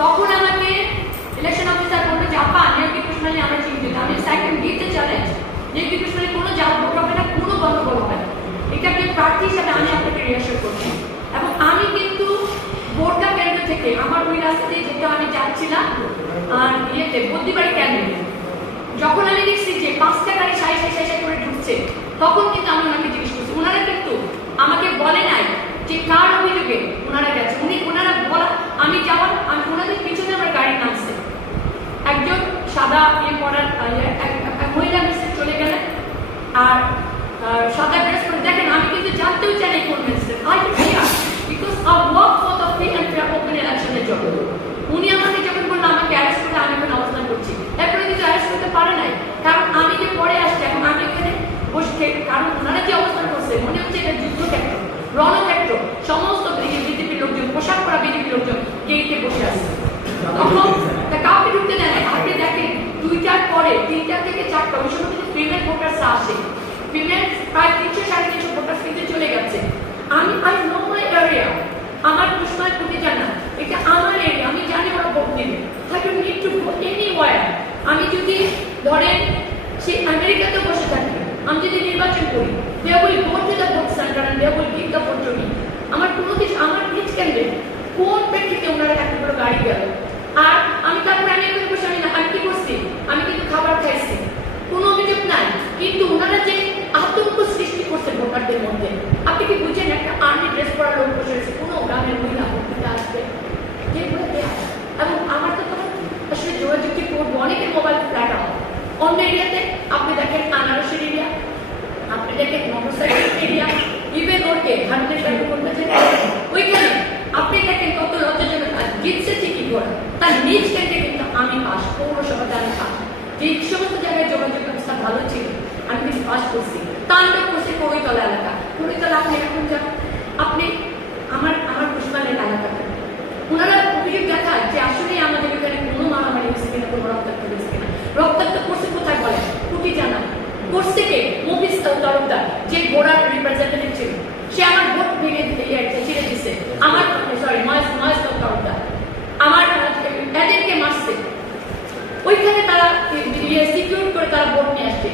তখন আমাকে election officer বললো যে আপা নিয়োগী প্রশ্নালী আমরা চিন্তিত। আমি সেকেন্ড দিতে চ্যালেঞ্জ নিয়োগী প্রশ্নালী কোনো জাল ভোট হবে না, কোনো গন্ডগোল হবে না, এটা আপনি প্রার্থী হিসাবে আমি আপনাকে রিয়াসিওর করছি। এবং আমি কিন্তু ভোটটা কেন্দ্র থেকে আমার ওই রাস্তা দিয়ে যেতে আমি যাচ্ছিলাম আর ইয়েতে বদ্যিবাড়ি কেন্দ্রে, যখন আমি দেখছি যে 5টা গাড়ি সাই সাই সাই সাই করে ঢুকছে, তখন কিন্তু আমি ওনাকে জিজ্ঞেস করছি। ওনারা কিন্তু আমাকে বলে নাই যে কার অভিযোগে ওনারা গেছে, ওনারা বলা আমি যাওয়ার আমি ওনাদের পিছনে আমার গাড়ি নামছে, একজন সাদা পরার এক মহিলা মিস্ত্রি চলে গেলেন আর সাদা ড্রেস পরে। দেখেন আমি কিন্তু জানতেও চাই না কোন মিস্ত্রি, I fear because I work for the free and fair open ইলেকশনের জন্য। উনি আমাকে যখন বললো আমাকে অ্যারেস্ট করলে আমি এখন অবস্থান করছি, এরপরে কিন্তু অ্যারেস্ট করতে পারে নাই, কারণ আমি যে পরে আসছি এখন আমি এখানে বসে, কারণ ওনারা যে অবস্থান করছে মনে হচ্ছে এটা যুদ্ধক্ষেত্র, রণক্ষেত্র, সমস্ত বিজেপির লোকজন, পোশাক পরা বিজেপির লোকজন গেটে বসে আসছে। তখন কাউকে ঢুকতে দেয় না। আপনি দেখেন 2টার পরে 3টা থেকে 4টা ওই সময় কিন্তু ফিমেল ভোটার্সরা আসে, ফিমেল প্রায় 300-350 ভোটার্স কিন্তু চলে গেছে। আই নো মাই এরিয়া, আমার প্রশ্নয় খুবই জানা, এটা আমার এরিয়া, আমি জানি ওরা ভোট দেবে। I don't need to go anywhere. আমি যদি ধরেন সেই আমেরিকাতে বসে থাকি, আমি যদি নির্বাচন করি, they will go to the vote center and they will give the vote to me. আমার কোনো কিছু আমার নিজ কেন্দ্রে কোন প্রেক্ষিতে ওনারা এত বড় গাড়ি গেল, আর আমি তারপরে আমি এখানে বসে আমি কি করছি, আমি কিন্তু খাবার খাইছি, কোনো অভিযোগ নাই, কিন্তু ওনারা যে আতঙ্ক সৃষ্টি করছে ভোটারদের মধ্যে, আপনি কি বুঝেন? একটা আর্মি ড্রেস পরা লোক বসে আছে, কোনো গ্রামের মহিলা ভোট দিতে আসবে যে বলতে। এবং আমার তো তখন আসলে যোগাযোগ কি করবো, অনেকের মোবাইল ফ্ল্যাট হয় অন্য এরিয়াতে। আপনি দেখেন আনারসের এরিয়া, আপনি দেখেন মোটরসাইকেল এরিয়া, ইভেন ওরকে হান্ড্রেড টাকা করতে ওইখানে আপনি দেখেন কত লজ্জাজনক কাজ। জিতছে ঠিকই করে, তার নিজ কেন্দ্রে কিন্তু আমি পাস, পৌরসভাতে আমি পাস, যে সমস্ত জায়গায় যোগাযোগ ব্যবস্থা ভালো ছিল আমি কিন্তু পাস করছি। তাণ্ডব করছি কবিতলা এলাকা, কবিতলা আপনি এখন যান, আপনি আমার পুষ্পালের এলাকাতে ওনারা অভিযোগ দেখায় যে আসলে আমাদের এখানে কোনো মারামারি হয়েছে কিনা, কোনো রক্তাক্ত হয়েছে কিনা। রক্তাক্ত করছে কোথায় বলে, কুটি জানা করছে কে? মফিজ তরফদার, যে ঘোড়ার রিপ্রেজেন্টেটিভ ছিল, সে আমার ভোট ভেঙে ছিঁড়ে দিচ্ছে। আমার নয়েজ তরফদার আমার এদেরকে মারছে, ওইখানে তারা সিকিউর করে তারা ভোট নিয়ে আসছে,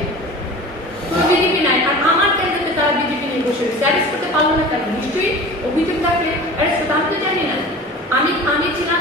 কোনো বিজেপি নাই। আর আমার কেন্দ্রে তারা বিজেপি নিয়ে বসে রয়েছে, অ্যারেস্ট করতে পারলো না কেন? নিশ্চয়ই অভিযোগ থাকলে অ্যারেস্ট করতে, আমি তো জানি না। আমি ছিলাম